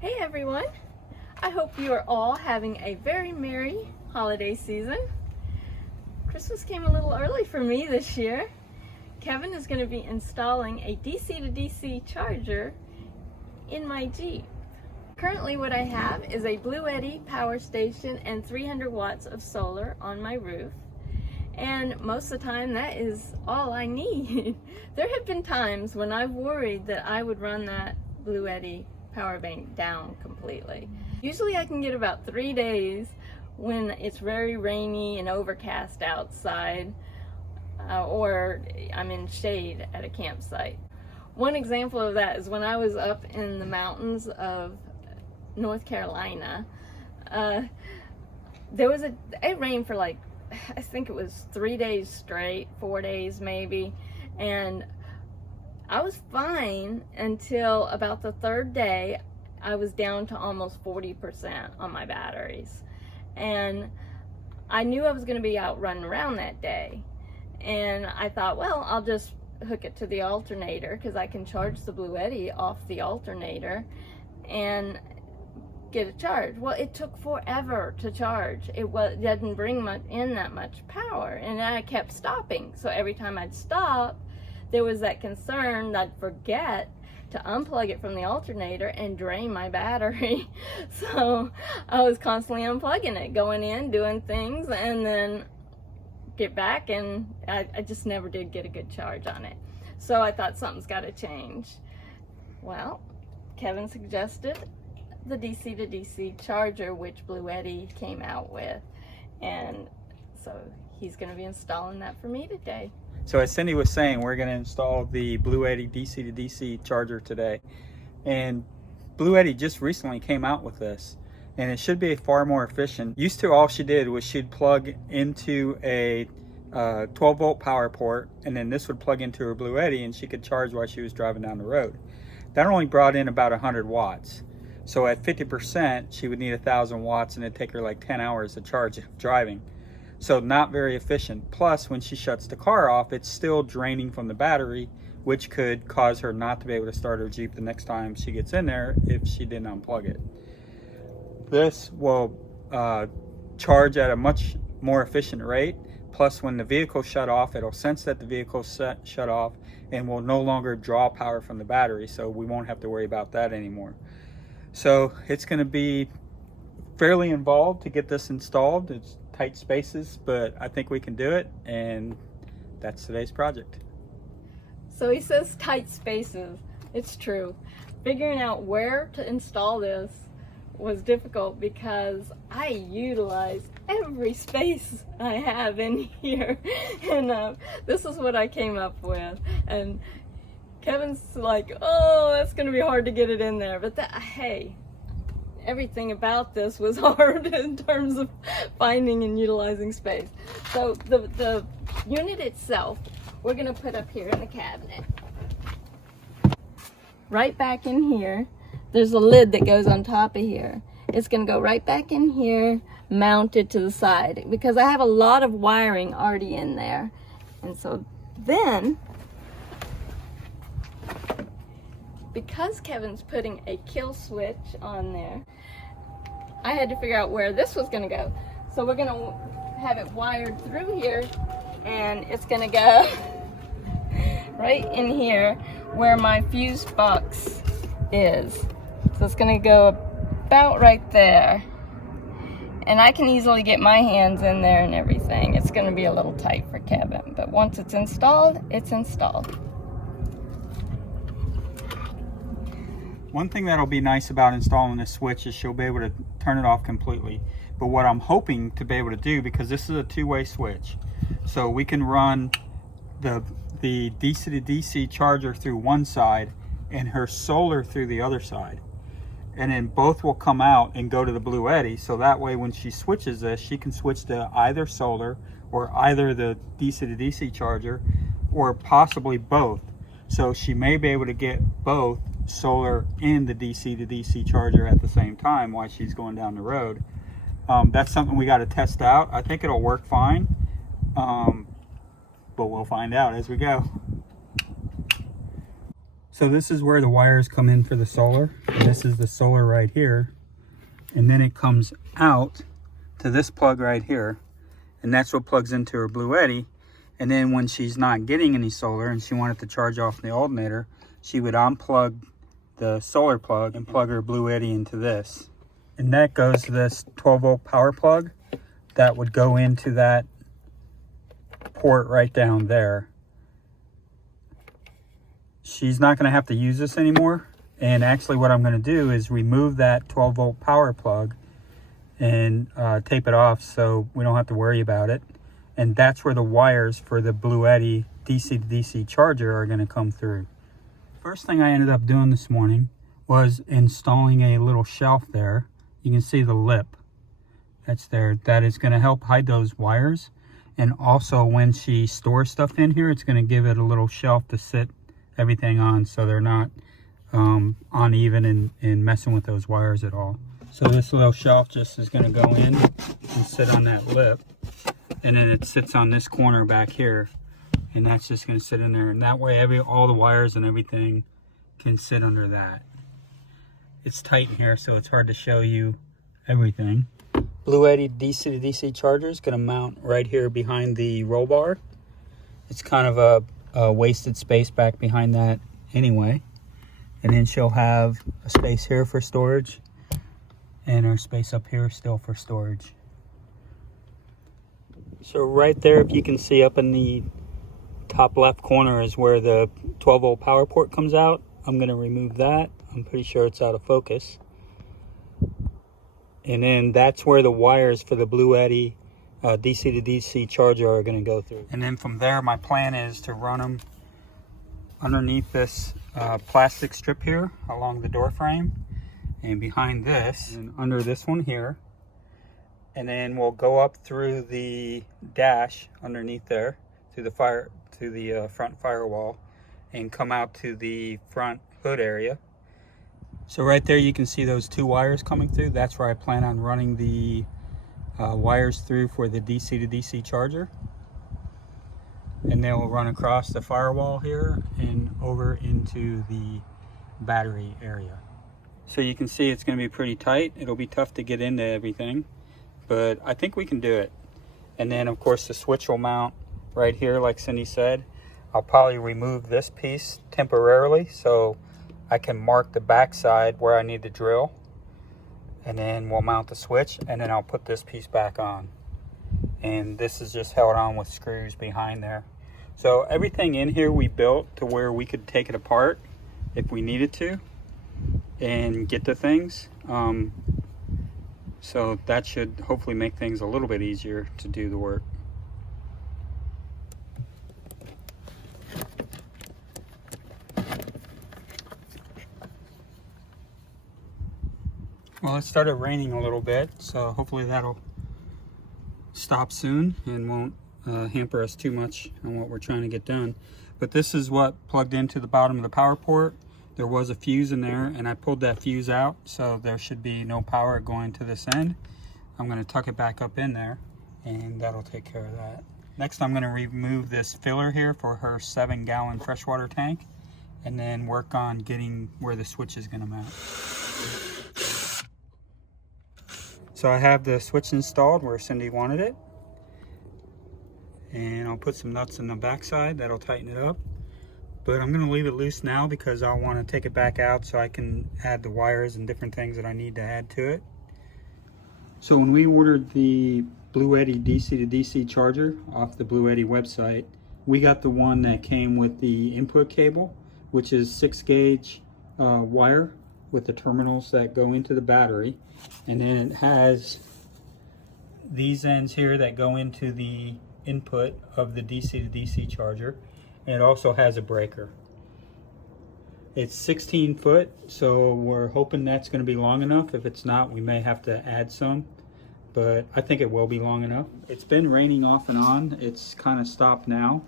Hey everyone! I hope you are all having a very merry holiday season. Christmas came a little early for me this year. Kevin is going to be installing a DC to DC charger in my Jeep. Currently what I have is a Bluetti power station and 300 watts of solar on my roof. And most of the time that is all I need. There have been times when I've worried that I would run that Bluetti power bank down completely. Usually I can get about 3 days when it's very rainy and overcast outside, or I'm in shade at a campsite. One example of that is when I was up in the mountains of North Carolina. It rained for like, I think it was 3 days straight, 4 days maybe, and I was fine until about the third day. I was down to almost 40% on my batteries, and I knew I was going to be out running around that day, and I thought, well, I'll just hook it to the alternator because I can charge the Bluetti off the alternator and get a charge. Well, it took forever to charge. It didn't bring in that much power, and I kept stopping. So every time I'd stop, there was that concern that I'd forget to unplug it from the alternator and drain my battery. So I was constantly unplugging it, going in, doing things, and then get back, and I just never did get a good charge on it. So I thought something's got to change. Well, Kevin suggested the DC to DC charger, which Bluetti came out with, and so he's going to be installing that for me today. So as Cindy was saying, we're going to install the Bluetti DC to DC charger today, and Bluetti just recently came out with this, and it should be far more efficient. Used to, all she did was she'd plug into a 12 volt power port, and then this would plug into her Bluetti and she could charge while she was driving down the road. That only brought in about 100 watts. So at 50%, she would need 1,000 watts, and it'd take her like 10 hours to charge driving. So not very efficient. Plus, when she shuts the car off, it's still draining from the battery, which could cause her not to be able to start her Jeep the next time she gets in there if she didn't unplug it. This will charge at a much more efficient rate. Plus, when the vehicle shut off, it'll sense that the vehicle shut off and will no longer draw power from the battery, so we won't have to worry about that anymore. So it's going to be fairly involved to get this installed. It's tight spaces, but I think we can do it, and that's today's project. So he says tight spaces. It's true. Figuring out where to install this was difficult because I utilize every space I have in here, and this is what I came up with. And Kevin's like, oh, that's gonna be hard to get it in there, but hey, everything about this was hard in terms of finding and utilizing space. So the unit itself, we're gonna put up here in the cabinet. Right back in here, there's a lid that goes on top of here. It's gonna go right back in here, mounted to the side, because I have a lot of wiring already in there. And so then, because Kevin's putting a kill switch on there, I had to figure out where this was going to go. So we're going to have it wired through here, and it's going to go right in here where my fuse box is. So it's going to go about right there. And I can easily get my hands in there and everything. It's going to be a little tight for Kevin, but once it's installed, it's installed. One thing that'll be nice about installing this switch is she'll be able to turn it off completely. But what I'm hoping to be able to do, because this is a two-way switch, so we can run the DC to DC charger through one side and her solar through the other side. And then both will come out and go to the Bluetti, so that way when she switches this, she can switch to either solar or either the DC to DC charger, or possibly both. So she may be able to get both solar and the DC to DC charger at the same time while she's going down the road. That's something we got to test out. I think it'll work fine, but we'll find out as we go. So this is where the wires come in for the solar. And this is the solar right here. And then it comes out to this plug right here. And that's what plugs into her Bluetti. And then when she's not getting any solar and she wanted to charge off the alternator, she would unplug the solar plug and plug her Bluetti into this. And that goes to this 12-volt power plug that would go into that port right down there. She's not going to have to use this anymore. And actually what I'm going to do is remove that 12-volt power plug and tape it off so we don't have to worry about it. And that's where the wires for the Bluetti DC to DC charger are going to come through. First thing I ended up doing this morning was installing a little shelf there. You can see the lip that's there. That is going to help hide those wires. And also when she stores stuff in here, it's going to give it a little shelf to sit everything on so they're not uneven and messing with those wires at all. So this little shelf just is going to go in and sit on that lip. And then it sits on this corner back here. And that's just going to sit in there. And that way all the wires and everything can sit under that. It's tight in here, so it's hard to show you everything. Bluetti DC to DC charger is going to mount right here behind the roll bar. It's kind of a wasted space back behind that anyway. And then she'll have a space here for storage and her space up here still for storage. So right there, if you can see up in the top left corner is where the 12-volt power port comes out. I'm going to remove that. I'm pretty sure it's out of focus. And then that's where the wires for the Bluetti DC to DC charger are going to go through. And then from there, my plan is to run them underneath this plastic strip here along the door frame and behind this and under this one here. And then we'll go up through the dash underneath there to the front firewall and come out to the front hood area. So right there you can see those two wires coming through. That's where I plan on running the wires through for the DC to DC charger. And they will run across the firewall here and over into the battery area. So you can see it's going to be pretty tight. It'll be tough to get into everything, but I think we can do it. And then of course the switch will mount right here like Cindy said. I'll probably remove this piece temporarily so I can mark the back side where I need to drill. And then we'll mount the switch and then I'll put this piece back on. And this is just held on with screws behind there. So everything in here we built to where we could take it apart if we needed to and get the things. So that should hopefully make things a little bit easier to do the work. Well, it started raining a little bit, so hopefully that'll stop soon and won't hamper us too much on what we're trying to get done. But this is what plugged into the bottom of the power port. There was a fuse in there and I pulled that fuse out, so there should be no power going to this end. I'm going to tuck it back up in there and that'll take care of that. Next I'm going to remove this filler here for her 7-gallon freshwater tank and then work on getting where the switch is going to mount. So I have the switch installed where Cindy wanted it. And I'll put some nuts in the backside, that'll tighten it up. But I'm gonna leave it loose now because I want to take it back out so I can add the wires and different things that I need to add to it. So when we ordered the Bluetti DC to DC charger off the Bluetti website, we got the one that came with the input cable, which is 6-gauge wire with the terminals that go into the battery. And then it has these ends here that go into the input of the DC to DC charger. And it also has a breaker. It's 16 foot, so we're hoping that's going to be long enough. If it's not, we may have to add some, but I think it will be long enough. It's been raining off and on. It's kind of stopped now,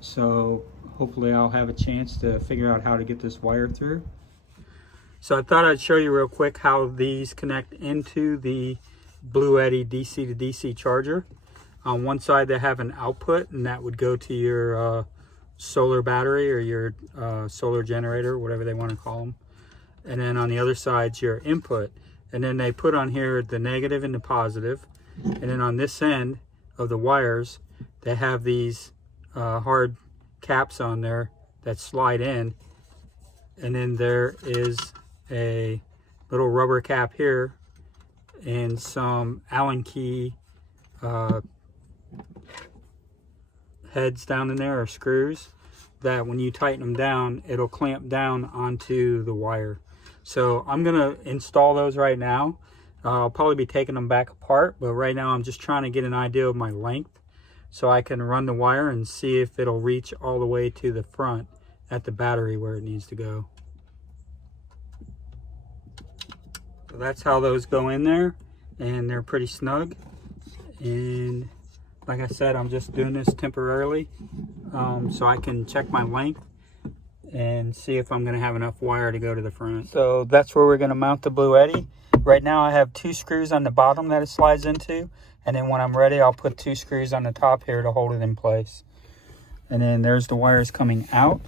so hopefully I'll have a chance to figure out how to get this wire through. So I thought I'd show you real quick how these connect into the Bluetti DC to DC charger. On one side they have an output, and that would go to your solar battery or your solar generator, whatever they want to call them. And then on the other side's your input. And then they put on here the negative and the positive. And then on this end of the wires, they have these hard caps on there that slide in. And then there is a little rubber cap here and some Allen key heads down in there, or screws, that when you tighten them down, it'll clamp down onto the wire. So I'm gonna install those right now. I'll probably be taking them back apart, but right now I'm just trying to get an idea of my length so I can run the wire and see if it'll reach all the way to the front at the battery where it needs to go. So that's how those go in there, and they're pretty snug. And like I said, I'm just doing this temporarily so I can check my length and see if I'm going to have enough wire to go to the front. So that's where we're going to mount the Bluetti. Right now I have 2 screws on the bottom that it slides into, and then when I'm ready I'll put 2 screws on the top here to hold it in place. And then there's the wires coming out,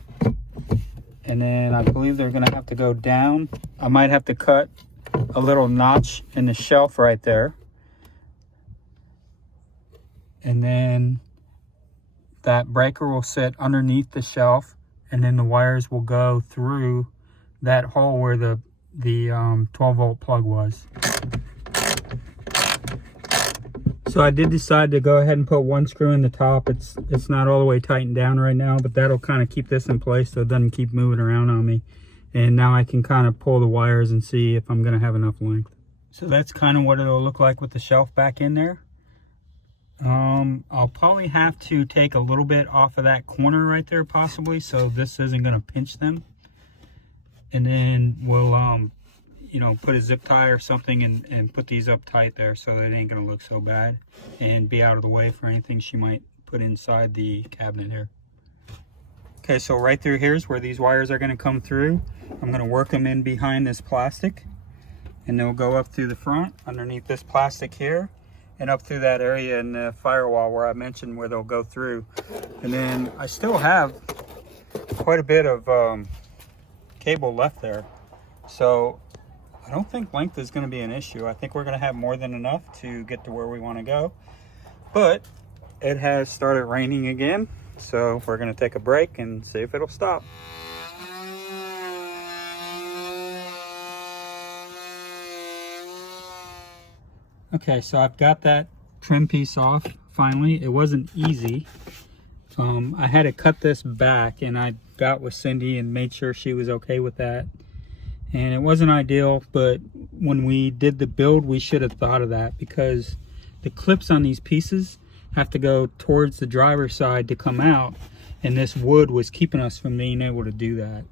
and then I believe they're going to have to go down. I might have to cut a little notch in the shelf right there, and then that breaker will sit underneath the shelf, and then the wires will go through that hole where the 12-volt plug was. So I did decide to go ahead and put 1 screw in the top. It's not all the way tightened down right now, but that'll kind of keep this in place so it doesn't keep moving around on me. And now I can kind of pull the wires and see if I'm going to have enough length. So that's kind of what it'll look like with the shelf back in there. I'll probably have to take a little bit off of that corner right there possibly, so this isn't going to pinch them. And then we'll you know, put a zip tie or something and put these up tight there so that it ain't going to look so bad and be out of the way for anything she might put inside the cabinet here. Okay, so right through here is where these wires are going to come through. I'm going to work them in behind this plastic, and they'll go up through the front underneath this plastic here and up through that area in the firewall where I mentioned where they'll go through. And then I still have quite a bit of cable left there, so I don't think length is going to be an issue. I think we're going to have more than enough to get to where we want to go. But it has started raining again, so we're going to take a break and see if it'll stop. Okay, so I've got that trim piece off finally. It wasn't easy. I had to cut this back, and I got with Cindy and made sure she was okay with that. And it wasn't ideal, but when we did the build, we should have thought of that, because the clips on these pieces have to go towards the driver's side to come out, and this wood was keeping us from being able to do that.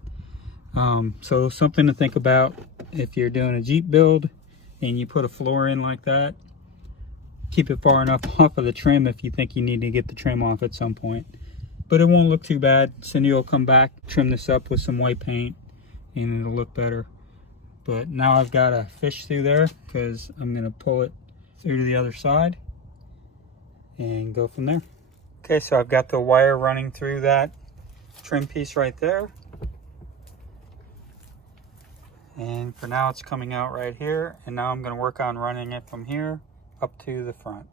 So something to think about if you're doing a Jeep build and you put a floor in like that. Keep it far enough off of the trim if you think you need to get the trim off at some point. But it won't look too bad. Cindy will come back, trim this up with some white paint, and it'll look better. But now I've got to fish through there because I'm going to pull it through to the other side and go from there. Okay, so I've got the wire running through that trim piece right there. And for now it's coming out right here, and now I'm going to work on running it from here up to the front.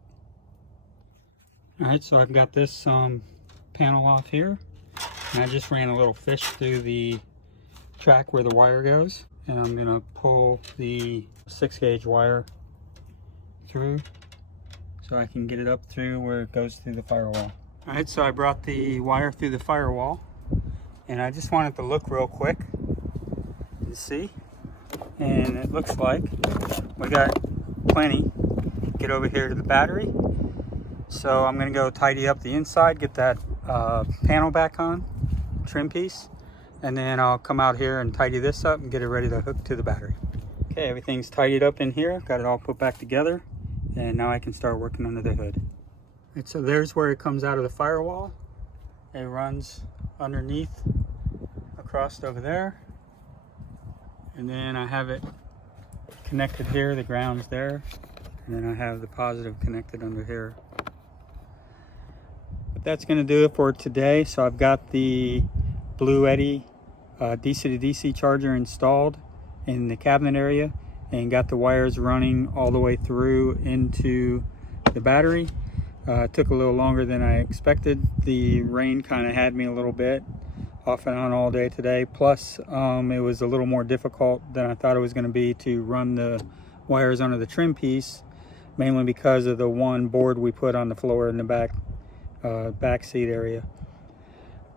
Alright, so I've got this panel off here, and I just ran a little fish through the track where the wire goes, and I'm going to pull the 6-gauge wire through so I can get it up through where it goes through the firewall. Alright, so I brought the wire through the firewall, and I just wanted to look real quick and see. And it looks like we got plenty. Get over here to the battery. So I'm going to go tidy up the inside, get that panel back on, trim piece, and then I'll come out here and tidy this up and get it ready to hook to the battery. Okay, everything's tidied up in here, got it all put back together, and now I can start working under the hood. Right, so there's where it comes out of the firewall. It runs underneath across over there. And then I have it connected here, the ground's there. And then I have the positive connected under here. But that's going to do it for today. So I've got the Bluetti DC to DC charger installed in the cabinet area and got the wires running all the way through into the battery. It took a little longer than I expected. The rain kind of had me a little bit off and on all day today. Plus, it was a little more difficult than I thought it was going to be to run the wires under the trim piece, mainly because of the one board we put on the floor in the back seat area.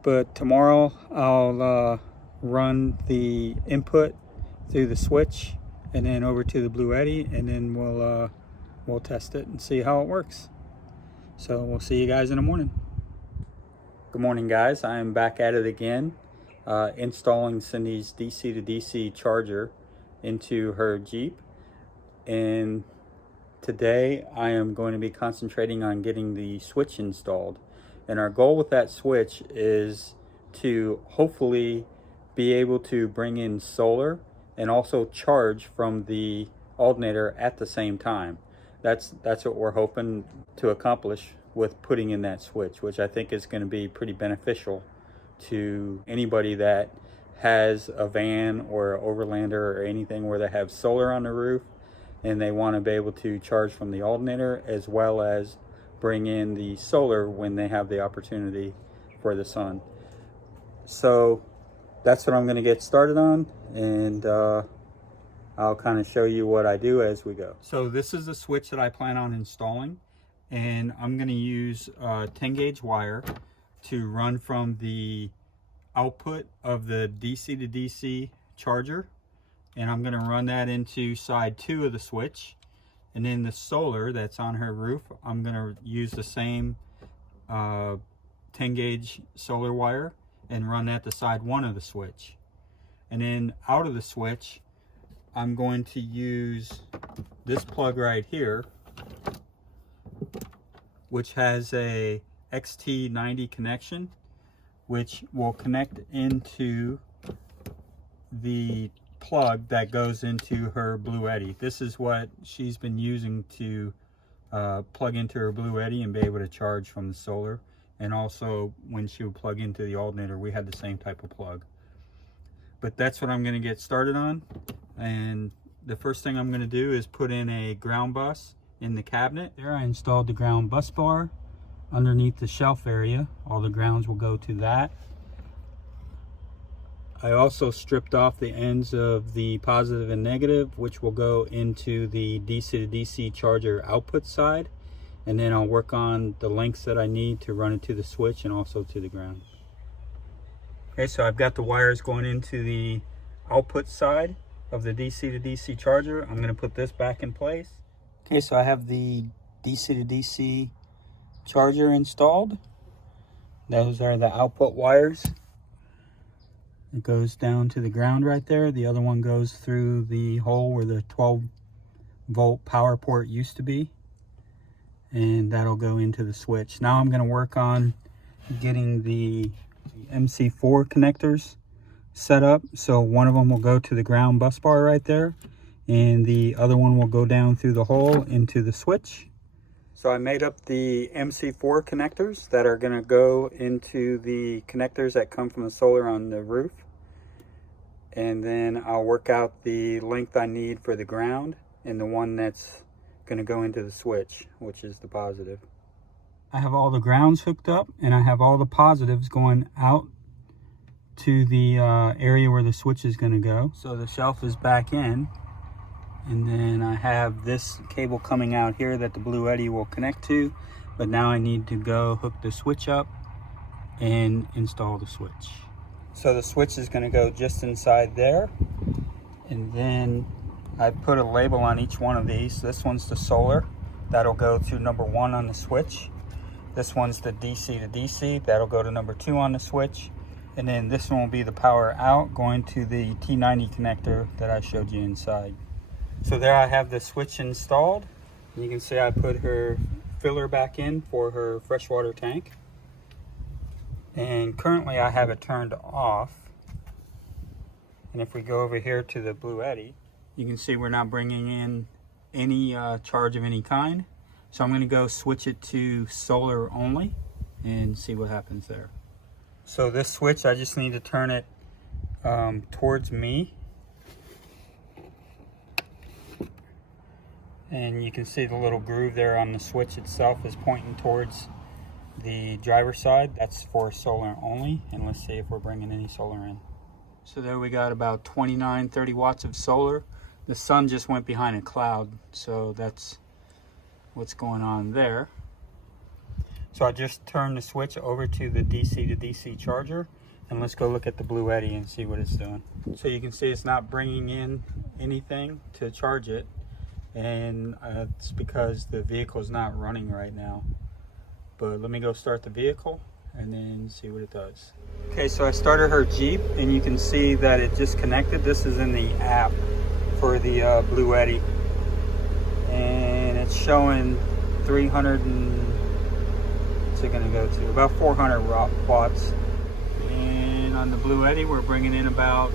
But tomorrow I'll run the input through the switch and then over to the Bluetti, and then we'll test it and see how it works. So we'll see you guys in the morning. Good morning, guys. I'm back at it again, installing Cindy's DC to DC charger into her Jeep. And today I am going to be concentrating on getting the switch installed. And our goal with that switch is to hopefully be able to bring in solar and also charge from the alternator at the same time. That's what we're hoping to accomplish with putting in that switch, which I think is going to be pretty beneficial to anybody that has a van or an overlander or anything where they have solar on the roof and they want to be able to charge from the alternator as well as bring in the solar when they have the opportunity for the sun. So that's what I'm going to get started on, and I'll kind of show you what I do as we go. So this is the switch that I plan on installing, and I'm going to use 10 gauge wire to run from the output of the DC to DC charger, and I'm going to run that into side 2 of the switch. And then the solar that's on her roof, I'm going to use the same 10 gauge solar wire and run that to side 1 of the switch. And then out of the switch, I'm going to use this plug right here, which has a XT90 connection, which will connect into the plug that goes into her Bluetti. This is what she's been using to plug into her Bluetti and be able to charge from the solar. And also when she would plug into the alternator, we had the same type of plug. But that's what I'm going to get started on. And the first thing I'm going to do is put in a ground bus in the cabinet. There I installed the ground bus bar underneath the shelf area. All the grounds will go to that. I also stripped off the ends of the positive and negative, which will go into the DC to DC charger output side. And then I'll work on the lengths that I need to run it to the switch and also to the ground. Okay, so I've got the wires going into the output side of the DC to DC charger. I'm going to put this back in place. Okay, so I have the DC to DC charger installed. Those are the output wires. It goes down to the ground right there. The other one goes through the hole where the 12-volt power port used to be. And that'll go into the switch. Now I'm going to work on getting the MC4 connectors set up. So one of them will go to the ground bus bar right there, and the other one will go down through the hole into the switch. So I made up the MC4 connectors that are going to go into the connectors that come from the solar on the roof. And then I'll work out the length I need for the ground and the one that's going to go into the switch, which is the positive. I have all the grounds hooked up, and I have all the positives going out to the area where the switch is going to go. So the shelf is back in, and then I have this cable coming out here that the Bluetti will connect to, but now I need to go hook the switch up and install the switch. So the switch is going to go just inside there, and then I put a label on each one of these. This one's the solar, that'll go to number 1 on the switch. This one's the DC to DC, that'll go to number 2 on the switch. And then this one will be the power out, going to the T90 connector that I showed you inside. So there I have the switch installed. You can see I put her filler back in for her freshwater tank. And currently I have it turned off. And if we go over here to the Bluetti, you can see we're not bringing in any charge of any kind. So I'm going to go switch it to solar only. and see what happens there. So this switch, I just need to turn it towards me. And you can see the little groove there on the switch itself is pointing towards the driver's side. That's for solar only. And let's see if we're bringing any solar in. So there we got about 29-30 watts of solar. The sun just went behind a cloud, so that's what's going on there. So I just turned the switch over to the DC to DC charger, and let's go look at the Bluetti and see what it's doing. So you can see it's not bringing in anything to charge it, and it's because the vehicle is not running right now. But let me go start the vehicle and then see what it does. Okay, so I started her Jeep, and you can see that it just connected. This is in the app for the Bluetti, and it's showing 300 and what's it going to go to? About 400 watts. And on the Bluetti, we're bringing in about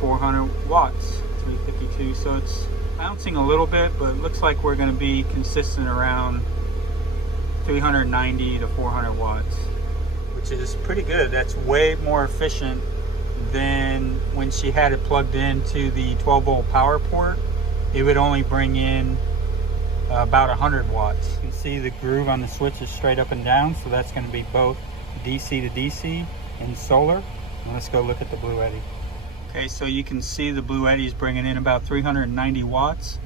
400 watts, 352. So it's bouncing a little bit, but it looks like we're going to be consistent around 390 to 400 watts, which is pretty good. That's way more efficient than when she had it plugged into the 12 volt power port. It would only bring in about 100 watts. You can see the groove on the switch is straight up and down, so that's going to be both DC to DC and solar. And let's go look at the Bluetti. Okay, so you can see the Bluetti is bringing in about 390 watts.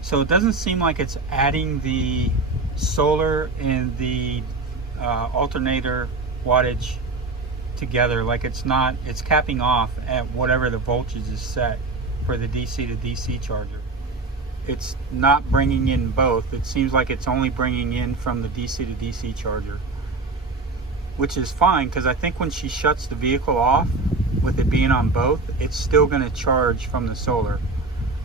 So it doesn't seem like it's adding the solar and the alternator wattage together. Like it's not, it's capping off at whatever the voltage is set for the DC to DC charger. It's not bringing in both. It seems like it's only bringing in from the DC to DC charger, which is fine, because I think when she shuts the vehicle off, with it being on both, it's still going to charge from the solar.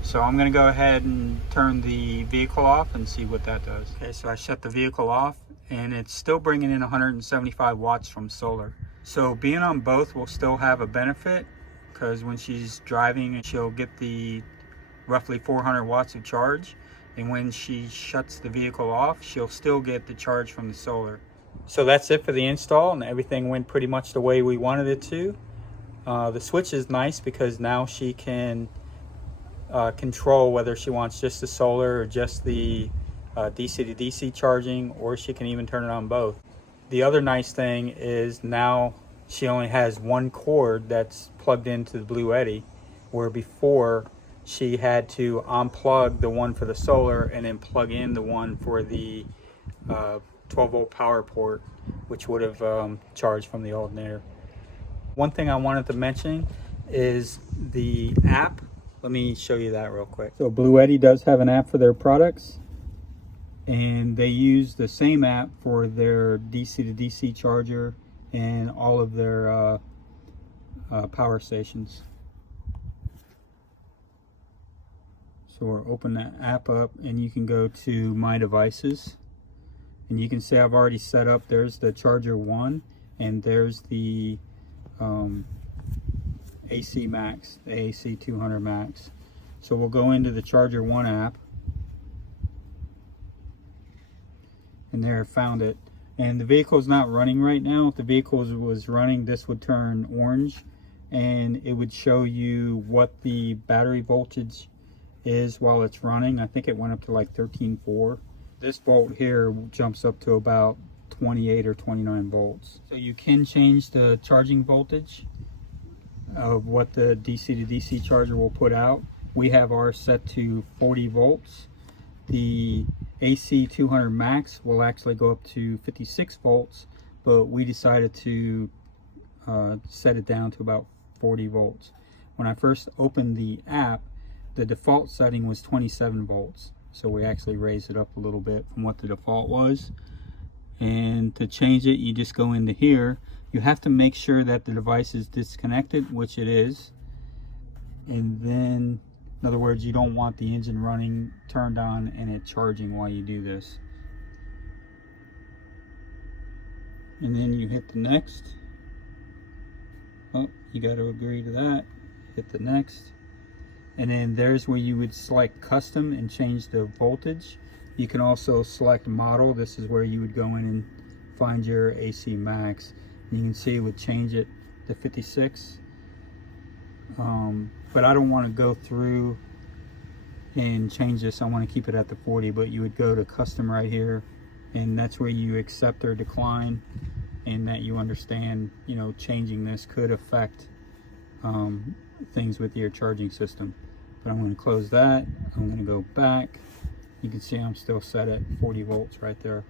So I'm going to go ahead and turn the vehicle off and see what that does. Okay, so I shut the vehicle off, and it's still bringing in 175 watts from solar. So being on both will still have a benefit, because when she's driving, she'll get the roughly 400 watts of charge, and when she shuts the vehicle off, she'll still get the charge from the solar. So that's it for the install, and everything went pretty much the way we wanted it to. The switch is nice because now she can control whether she wants just the solar or just the DC to DC charging, or she can even turn it on both. The other nice thing is now she only has one cord that's plugged into the Bluetti, where before she had to unplug the one for the solar and then plug in the one for the 12 volt power port, which would have charged from the alternator. One thing I wanted to mention is the app. Let me show you that real quick. So Bluetti does have an app for their products, and they use the same app for their DC to DC charger and all of their power stations. So we'll open that app up, and you can go to My Devices, and you can see I've already set up, there's the charger 1, and there's the AC Max, the AC 200 Max. So we'll go into the charger 1 app, and there, found it. And the vehicle is not running right now. If the vehicle was running, this would turn orange, and it would show you what the battery voltage is while it's running. I think it went up to like 13.4. This volt here jumps up to about 28 or 29 volts. So you can change the charging voltage of what the DC to DC charger will put out. We have ours set to 40 volts. The AC 200 Max will actually go up to 56 volts, but we decided to set it down to about 40 volts. When I first opened the app, the default setting was 27 volts. So we actually raised it up a little bit from what the default was. And to change it, you just go into here. You have to make sure that the device is disconnected, which it is. And then, in other words, you don't want the engine running, turned on, and it charging while you do this. And then you hit the next. Oh, you got to agree to that. Hit the next. And then there's where you would select custom and change the voltage. You can also select model. This is where you would go in and find your AC max. You can see it would change it to 56. But I don't want to go through and change this. I want to keep it at the 40, but you would go to custom right here, and that's where you accept or decline, and that you understand, you know, changing this could affect things with your charging system. But I'm going to close that. I'm going to go back. You can see I'm still set at 40 volts right there.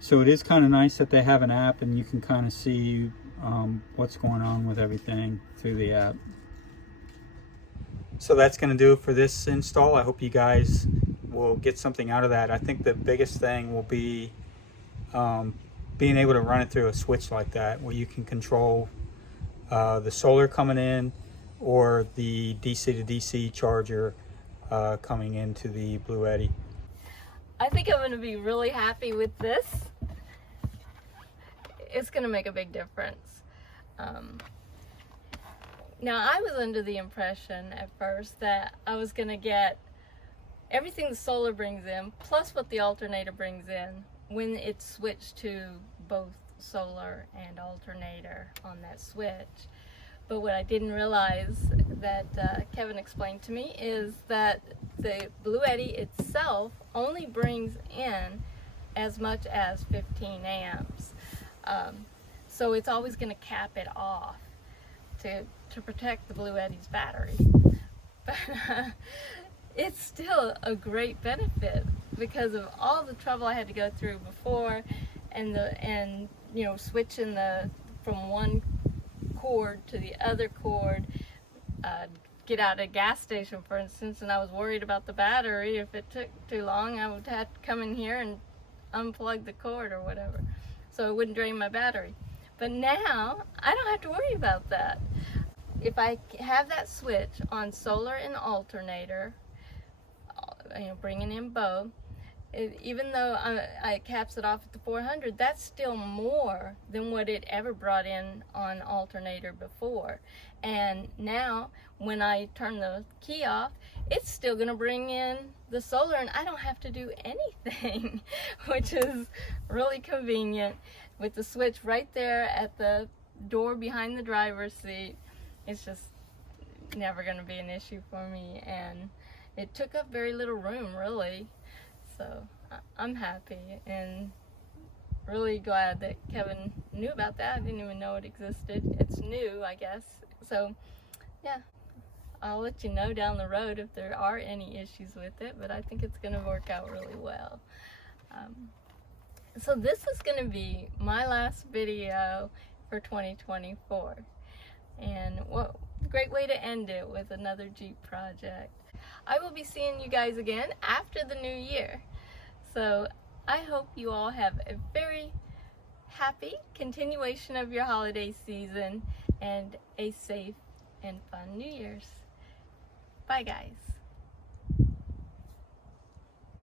So it is kind of nice that they have an app and you can kind of see what's going on with everything through the app. So that's going to do it for this install. I hope you guys will get something out of that. I think the biggest thing will be being able to run it through a switch like that, where you can control the solar coming in or the DC to DC charger coming into the Bluetti. I think I'm going to be really happy with this. It's going to make a big difference. Now, I was under the impression at first that I was going to get everything the solar brings in, plus what the alternator brings in, when it's switched to both solar and alternator on that switch. But what I didn't realize that Kevin explained to me is that the Bluetti itself only brings in as much as 15 amps. So it's always going to cap it off to protect the Bluetti's battery. But it's still a great benefit because of all the trouble I had to go through before, and you know, switching from one cord to the other cord. Get out at a gas station, for instance, and I was worried about the battery. If it took too long, I would have to come in here and unplug the cord or whatever, so it wouldn't drain my battery. But now I don't have to worry about that. If I have that switch on solar and alternator, you know, bringing in both, even though I caps it off at the 400, that's still more than what it ever brought in on alternator before. And now when I turn the key off, it's still going to bring in the solar, and I don't have to do anything, which is really convenient with the switch right there at the door behind the driver's seat. It's just never going to be an issue for me, and it took up very little room, really. So I'm happy and really glad that Kevin knew about that. I didn't even know it existed. It's new, I guess. So yeah, I'll let you know down the road if there are any issues with it, but I think it's going to work out really well. So this is going to be my last video for 2024. And what a great way to end it with another Jeep project. I will be seeing you guys again after the new year. So I hope you all have a very happy continuation of your holiday season and a safe and fun New Year's. Bye guys.